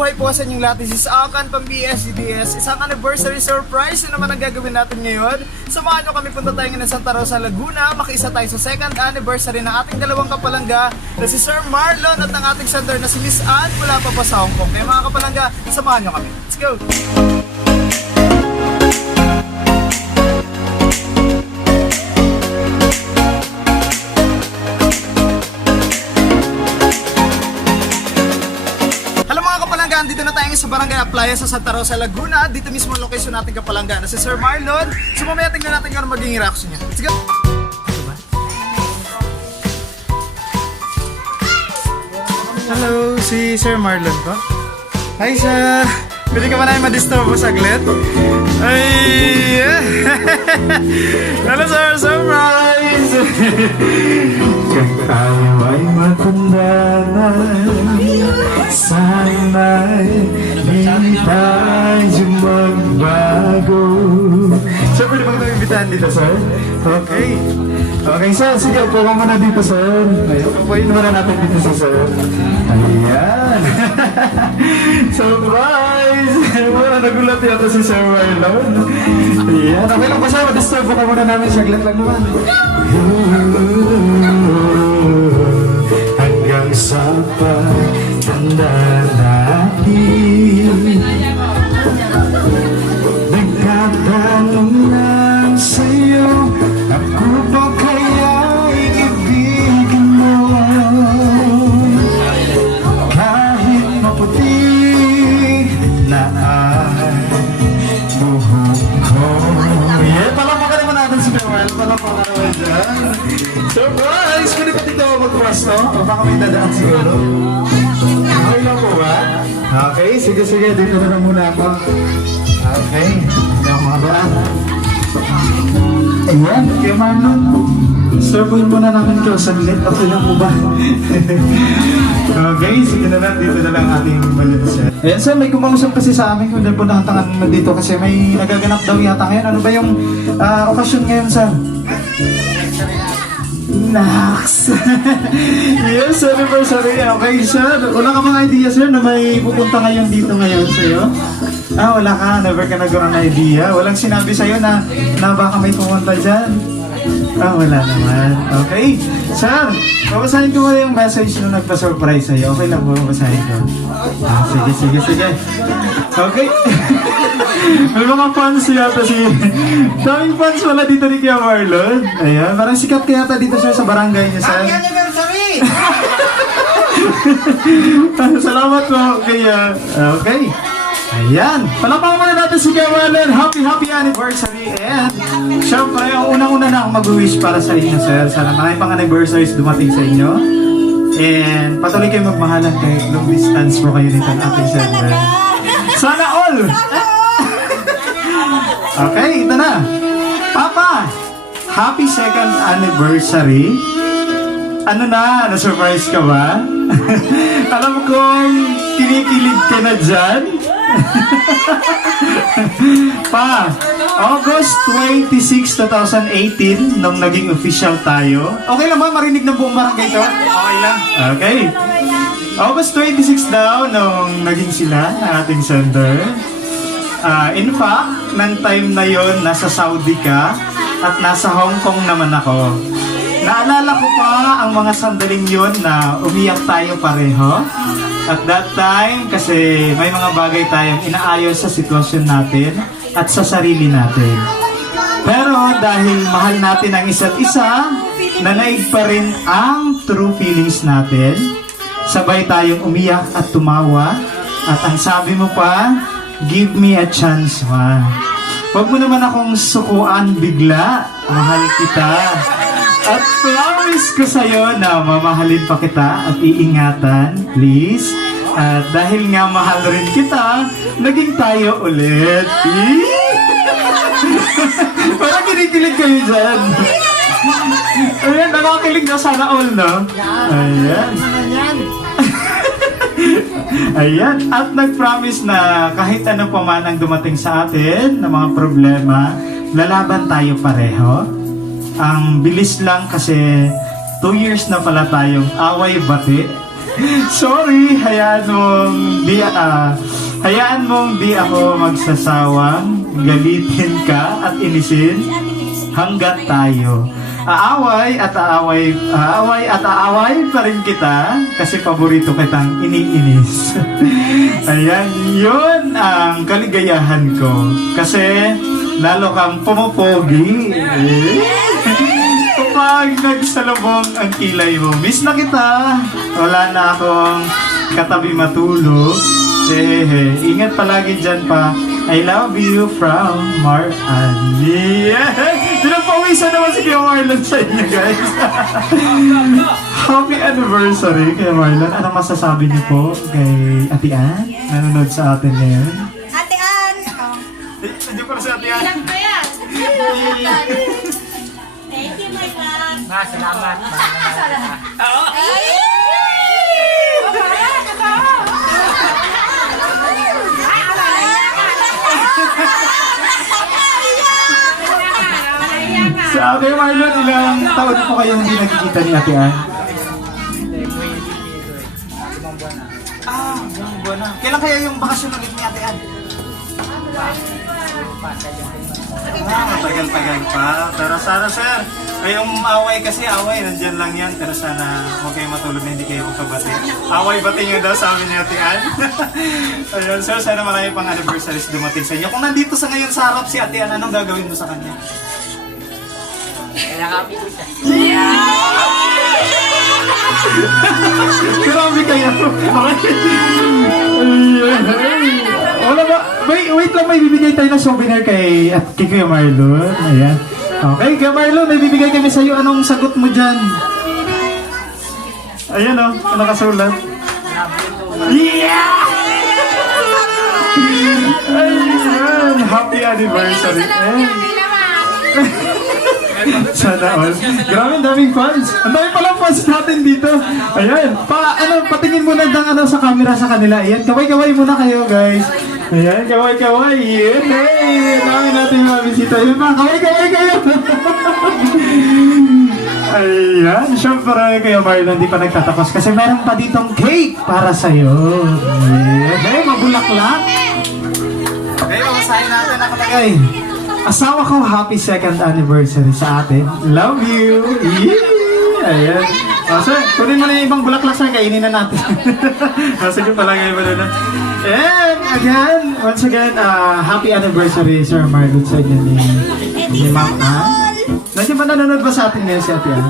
mabuhay po sa inyong lahat. This is Akan pang BSGDS. Isang anniversary surprise na naman ang gagawin natin ngayon. Samahan nyo kami, punta tayo ngayon sa Santa Rosa, Laguna. Makiisa tayo sa second anniversary ng ating dalawang kapalangga na si Sir Marlon at ng ating sender na si Miss Ann mula pa sa Hong Kong. Kaya mga kapalangga, samahan nyo kami. Let's go! Dito na tayo sa Barangay Aplaya sa Santa Rosa, Laguna. Dito mismo ang location natin kapalangga na si Sir Marlon. So mamaya tingnan natin kung ano magiging reaction niya. Let's go! Hello, si Sir Marlon po. Hi sir! Pwede ka ba namin ma-disturb mo saglit? Ay! Hello sir! Surprise! Kung tayo ay matanda na, sana'y di tayo magbago. Sir, pwede ba kita imbitahan dito sir? Okay. Okay sir, sige, upo ka muna dito sir. Upuin muna natin dito sa sir. Ayan. Surprise! Wala, nagulat yata si Sir Marlon. Ayan, okay lang ba sir? Disturb ka muna namin, saglit lang naman. Hanggang sa pagtanda natin, nagtatanong lang sa'yo, ako ba kaya'y ibigin mo? Kahit maputi na ay buhok ko. Yeah, palamakan naman natin si Noel. Palamakan naman dyan. Surprise! Pwede ba dito mag-cross, no? O baka may dadaan siguro? Okay lang po ba? Okay, sige. Dito na lang muna ako. Okay. Hindi ako makadaan. Ayan, kaya Marlon. Servuin muna namin ito. Saglit. Okay lang po ba? Okay, sige na lang. Dito na lang ating balansa. Ayan sir, may kumausap kasi sa amin kung dahil po nakatangan na dito kasi may nagaganap daw yata ngayon. Ano ba yung okasyon ngayon sir? Nax! Yes, anniversary. Okay, sir. Wala ka bang idea, sir, na may pupunta ngayon dito ngayon sa'yo? Wala ka. Never ka nagkaroon ng idea. Walang sinabi sa'yo na baka may pumunta dyan. Wala naman. Okay. Sir, babasahin ko muna yung message na nagpa-surprise sa'yo. Okay lang po, babasahin ko. Sige. Okay. May mga fans yata daming fans wala dito ni Kuya Marlon. Ayan, parang sikat kaya yata dito siya sa barangay niya, sir. Happy anniversary! Salamat po, Kuya. Okay. Ayan, palapang muna natin si Kuya Marlon. Happy anniversary. And syempre, ang unang-una na akong mag-wish para sa inyo, sir. Sana maraming pang anniversaries dumating sa inyo. And patuloy kayo magmahalan kahit long distance po kayo nito ng ating sender. Sana all! Okay, ito na. Papa, happy second anniversary. Ano na? Na-surprise ka ba? Alam kong kinikilig ka na dyan. Pa, August 26, 2018, nung naging official tayo. Okay lang ba? Marinig ng buong barangay ito? Okay lang. Okay. August 26 daw, nung naging sila, na ating sender. In fact, ng time na yon nasa Saudi ka at nasa Hong Kong naman ako. Naalala ko pa ang mga sandaling yon na umiyak tayo pareho. At that time, kasi may mga bagay tayong inaayos sa sitwasyon natin at sa sarili natin. Pero dahil mahal natin ang isa't isa, nanaig pa rin ang true feelings natin. Sabay tayong umiyak at tumawa. At ang sabi mo pa, give me a chance, ma. Huwag mo naman akong sukuan bigla. Mahal kita. At promise ko sa'yo na mamahalin pa kita at iingatan, please. At dahil nga mahal rin kita, naging tayo ulit. Parang kinikilig kayo dyan. Ayan, nakakilig na sana all, no? Ayan. Ayan, at nag-promise na kahit ano pa man ang dumating sa atin na mga problema, lalaban tayo pareho. Ang bilis lang kasi 2 years na pala tayong away-bati. Sorry, hayaan mong di ako magsasawang galitin ka at inisin hanggat tayo. Aaway at aaway pa rin kita kasi paborito kitang iniinis. Ayan, yun ang kaligayahan ko. Kasi lalo kang pumupogi. Kapag nagsalubong ang kilay mo, miss na kita. Wala na akong katabi matulog. Ingat palagi dyan pa. I love you from Mark and Pinapawisan naman si Kuya Marlon sa inyo, guys. Happy anniversary, Kuya Marlon. Ano masasabi niyo po kay Ate Ann? Nanonood sa atin ngayon. Ate Ann! Nandiyo pala si Ate Ann. Ilan ba yan? Thank you, my love. Salamat. Sa Ate Marlon, ilang taon po kayo hindi nakikita ni Ate Ann? Buong buwan na. Kailan kaya yung bakasyon ulit ni Ate Ann? Matagal-tagal pa. Pero sana, sir, yung away kasi, nandyan lang yan. Pero sana huwag kayo matulog na hindi kayo magkabati. Away-bati nyo daw, sabi ni Ate Ann. Ayun, sir, sana marami pang anniversaries dumating sa inyo. Kung nandito sa ngayon sa harap si Ate Ann, anong gagawin mo sa kanya? Happy ko siya. Grabe kayo. Wala ba? Wait lang, may bibigay tayo ng souvenir kay Kuya Marlon. Ayan. Okay, Kuya Marlon, may bibigay kami sa'yo. Anong sagot mo dyan? Ayan o, nakasulat. Yeah! Ayan, happy anniversary. Sana all. Grabe, ang daming fans. Ang dami palang fans natin dito. Ayan. Patingin muna ng sa camera sa kanila. Ayan, kaway-kaway muna kayo, guys. Ayan, kaway-kaway. Yun, hey. Dami natin yung mga bisita. Yun pa, kaway-kaway kayo. Ayan, syempre kayo, Marlon, hindi pa nagtatapos. Kasi meron pa ditong cake para sa'yo. Ayan, hey, mabulaklak. Okay, mamasahin natin nakalagay. Asawa ko, happy second anniversary sa atin. Love you! Yeah! Ayan. Sir, kunin mo na yung ibang bulaklak, sir. Kainin na natin. Sige, palagay mo na. And again, once again, happy anniversary, Sir Marlon, sa inyo ni Ma'am Ann. Nandiyan ba nanonood ba sa atin ngayon si Ate Ann?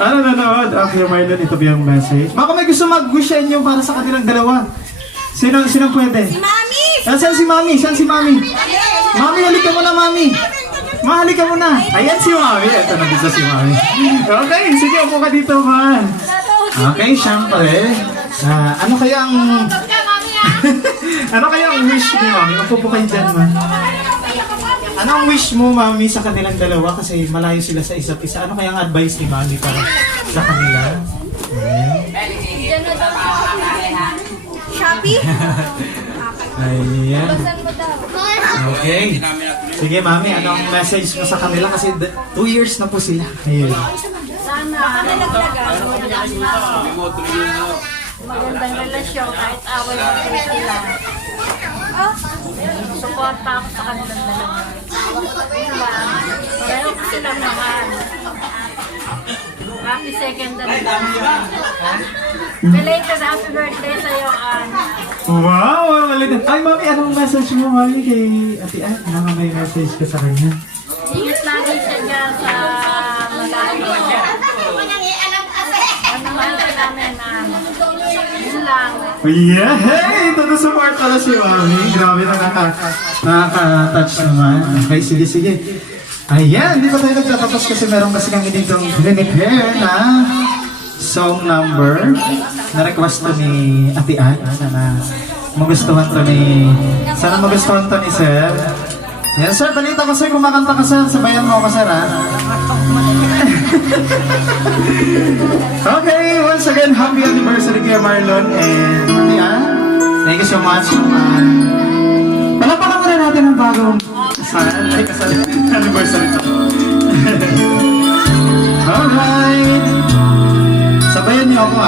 Ano nanonood? Okay, Marlon, ito ba yung message? Baka may gusto mag-wish sa inyo para sa kanilang dalawa. Sino pwede? Si Mami! Saan si Mami? Saan si Mami? Mami, halika muna, Mami. Halika muna. Ayan si Mami. Ito na dito si Mami. Okay, sige, upo ka dito, Ma. Okay, syempre. Ano kaya ang... ano kaya ang wish ni Mami? Upo po kayo dyan, Ma. Ano ang wish mo, Mami, sa kanilang dalawa? Kasi malayo sila sa isa't isa. Ano kaya ang advice ni Mami para sa kanila? Shopee? Ayan. Okay. Sige, Mami, ano ang message mo sa kanila? Kasi 2 years na po sila. Ayun. Sana magandang relasyon kahit away na sila. Suporta ako sa kanilang dalawa. Pareho ko silang mahal. Happy second anniversary. Belated happy birthday sa'yo, Ann. Wow! Ay, Mami, anong message mo, Mami, kay Ate Ann? Ano may message ka sa kanya? Ingat lagi siya dyan sa malayo. Ano mahal ka namin, Ann? Yun lang. Yeah! Hey! Ito na support pala si Mami. Grabe na nakaka-touch naman. Okay, sige. Ayan, di pa tayo nagtatapos kasi meron kasi kang itong prepare na song number na request to ni Ate Ann. Sana magustuhan to ni Sir. Yan, Sir, balita ko sir, kumakanta ka sir, sabayan mo ako sir ha. Okay, once again, happy anniversary kay Marlon and Ate Ann. Thank you so much. Palapakan muna natin ang bagong kasal anniversary to. Alright. Sabayan niyo ako ha.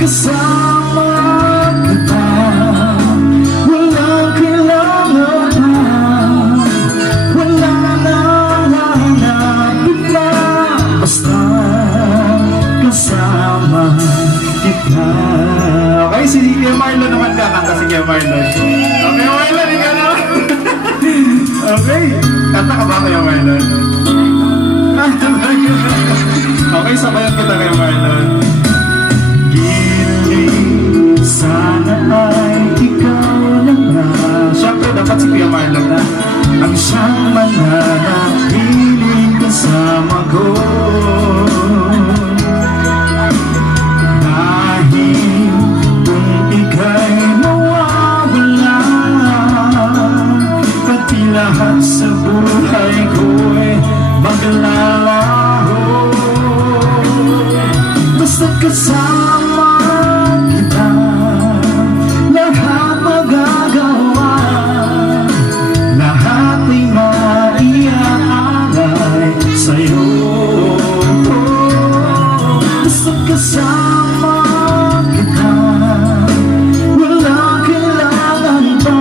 kasama kita, walang kailangan pa, wala nang hanapin pa, basta kasama kita. Okay, si Kuya Marlon naman kakanta, si Kuya Marlon. Okay, Marlon, ikaw naman. Okay, kanta ka ba Kuya Marlon? Okay, sabayan kita Kuya Marlon. Giling, sana ay ikaw lang na. Siyempre, dapat si Kuya Marlon na ang siyang mananatiling kasama ko. Dahil kung ika'y mawawala, pati lahat sa buhay ko'y maglalaho. Basta't kasama kita, lahat magagawa, lahat ay maiaalay sa'yo. Basta't kasama kita, walang kailangan pa,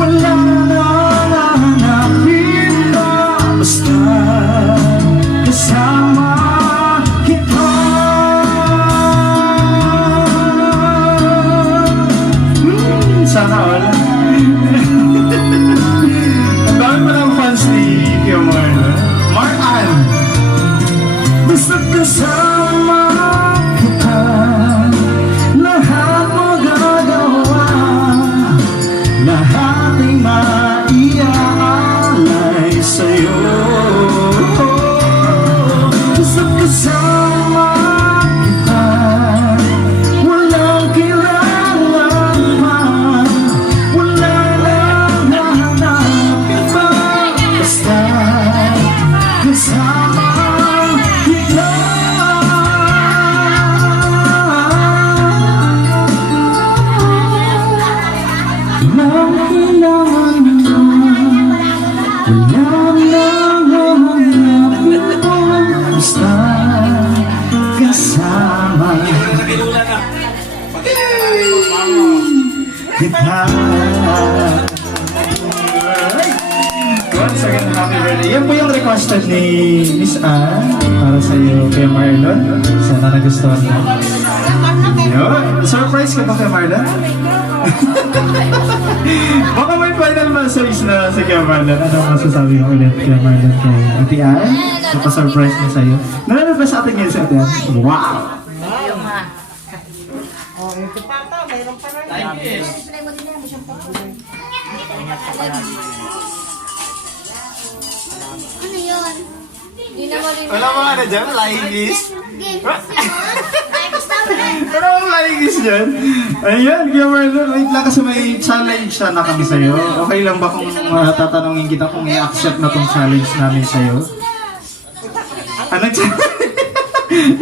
wala nang hanapin pa, basta kasama kita. Sana all. Ang dami pa ng fans ni Kuya Marlon. Mark-Ann. Basta't kasama kita, lahat magagawa, lahat ay maiaalay sa'yo. Basta't kasama kita, walang kailangan pa, wala nang hahanapin pa, basta kasama kita. Walang kailangan pa, wala nang hahanapin pa, basta kasama kita. Once again, happy birthday. Yan po yung requested ni Miss Ann para sa iyo, Kuya Marlon. Sana nagustuhan mo. Yun. Surprise ka ba, Kuya Marlon? Baka may final message na si Kuya Marlon. Ano masasabi mo ulit, Kuya Marlon, kay Ate Ann? Napa-surprise niya sa'yo. Nanonood ba sa atin ngayon si Ate Ann? Wow! Ano yun? Hindi na marin. Wala mga ano dyan, flying kiss. Ay, gusto mo rin. Pero ang flying kiss dyan. Ayan, Kuya Marlon, wait lang kasi may challenge na kami sa'yo. Okay lang ba kung tatanungin kita kung i-accept na tong challenge namin sa'yo? Ano challenge?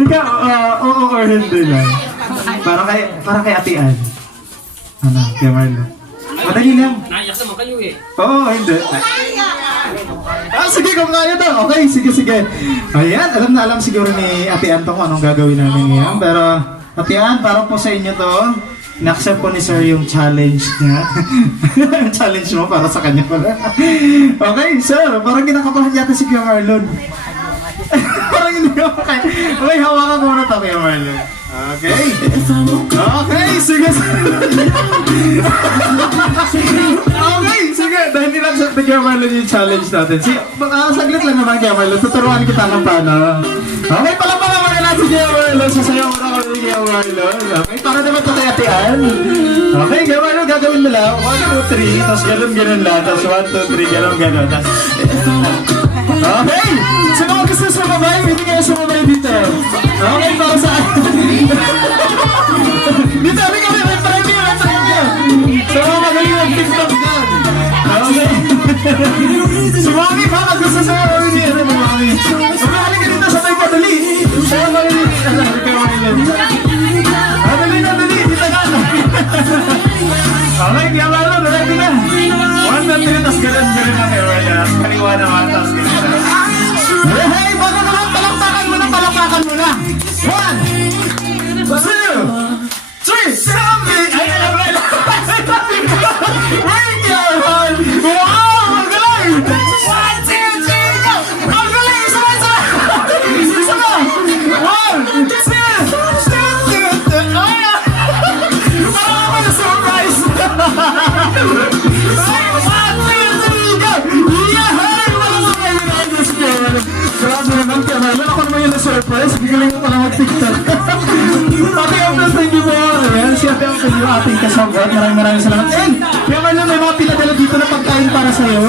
Ikaw, oo or hindi lang. Para kay Ate Ann. Ano, Kuya Marlon? Madali lang. Naiyak naman kayo eh. Oo, hindi. Sige, kung kaya daw. Okay, sige. Ayan, alam na alam siguro ni Ate Ann to kung anong gagawin namin ngayon. Pero, Ate Ann, para po sa inyo to, in-accept po ni Sir yung challenge niya. Challenge mo para sa kanya pala. Okay, Sir, parang kinakabahan yata si Kuya Marlon. Parang hindi ako kaya. Okay, hawakan ko muna ito, Kuya Marlon. Okay. Okay, sige. Okay, sige. Dahil nilaccept ni Kuya Marlon yung challenge natin. Saglit lang naman, Kuya Marlon. Tuturuan kita ng paano. Okay, palamakan naman natin si Kuya Marlon. Sasayaw mo na kami ni Kuya Marlon. Okay, para naman ito kay Ate Ann. Okay, Kuya Marlon, gagawin mo lang. 1, 2, 3. Tapos ganun lang. Tapos 1, 2, 3. Ganun. Okay! Sa mga gusto sumabay, pwede kayo sumabay dito. Okay, para sa dito, rin kami, may premyo. Sa mga magaling ng TikTok dyan. Okay. Sumami pa, pag gusto sumabay niya. Sumami ka dito, sabay pa, dali. Sumami ka dito. Dali. Dito ka. Okay, kaya malo, ready na. 1, 2, 3, tapos ganun na kayo. Kaliwa naman, tapos ganun na. Hey, bago naman, palakpakan mo na. 1, 2, Grabe naman kaya naman. Ako naman yung na-surprise. Bigaling mo pala mag-TikTok. Ate Uncle, thank you po. Ayan, si Ate Uncle yung ating kasabot. Maraming salamat. And, kaya Marlon, may mga pinadala dito na pagkain para sa'yo.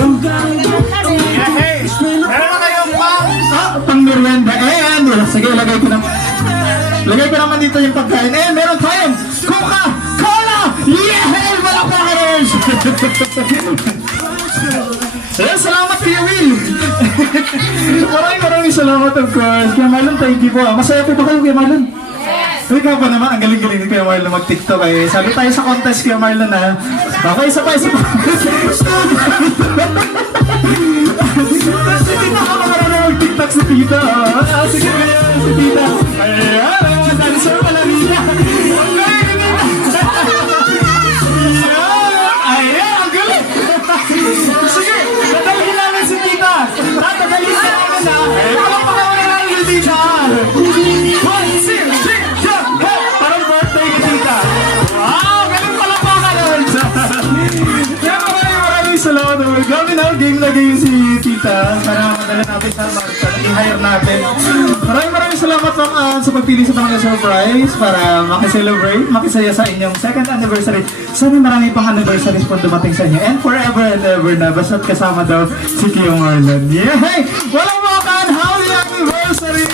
Hey! Meron na kayong pang! Pang merienda. Ayan, sige, lagay ko naman. Lagay ko naman dito yung pagkain. Ayan, meron tayong Coca-Cola! Yeah! Walang pakaros! Ayan, salamat Kuya Will! Maraming salamat of course. Kuya Marlon, thank you po. Masaya po ba kayo, Kuya Marlon? Yes! Ikaw pa naman, ang galing-galing ni Kuya Marlon mag-TikTok eh. Sabi tayo sa contest, Kuya Marlon ha. Okay, isa pa. Si Tita ka marunong mag-TikTok si Tita. Sige Kuya, si Tita. Ayan, dancer pala Tita. Ayan, ang galing. Sige, tatawagin namin si Tita. Tatawagin namin na. Walang pakawalan namin si Tita. 1, 2, 3, jump! Parang birthday ni Tita. Wow, ganun pala pa ka nun. Kaya maraming salamat. Gawin na, game na game si Tita. Para madala natin sa i-hire natin. Maraming salamat sa pagpili sa Palangga Surprise para makiselebrate, makisaya sa inyong second anniversary. Sana marami pang anniversaries po dumating sa inyo. And forever and ever na. Basta't kasama daw si Kuya Marlon. Yay! Walang makan! Happy anniversary!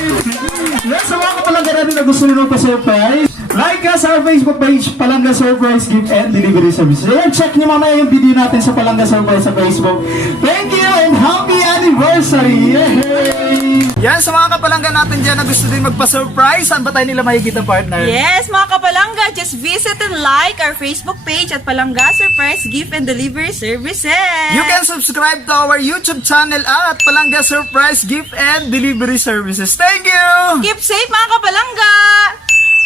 Yes, sa mga kapalangga natin na gusto nyo pa-surprise, like us sa our Facebook page, Palangga Surprise Gift and Delivery Services. Ayan, check nyo mamaya yung video natin sa Palangga Surprise sa Facebook. Thank you and happy anniversary! Yay! Yan, sa mga kapalangga natin dyan na gusto din magpa-surprise, saan ba tayo nila makikita, partner? Yes, mga kapalangga, just visit and like our Facebook page at Palangga Surprise Gift and Delivery Services. You can subscribe to our YouTube channel at Palangga Surprise Gift and Delivery Services. Thank you! Keep safe, mga kapalangga!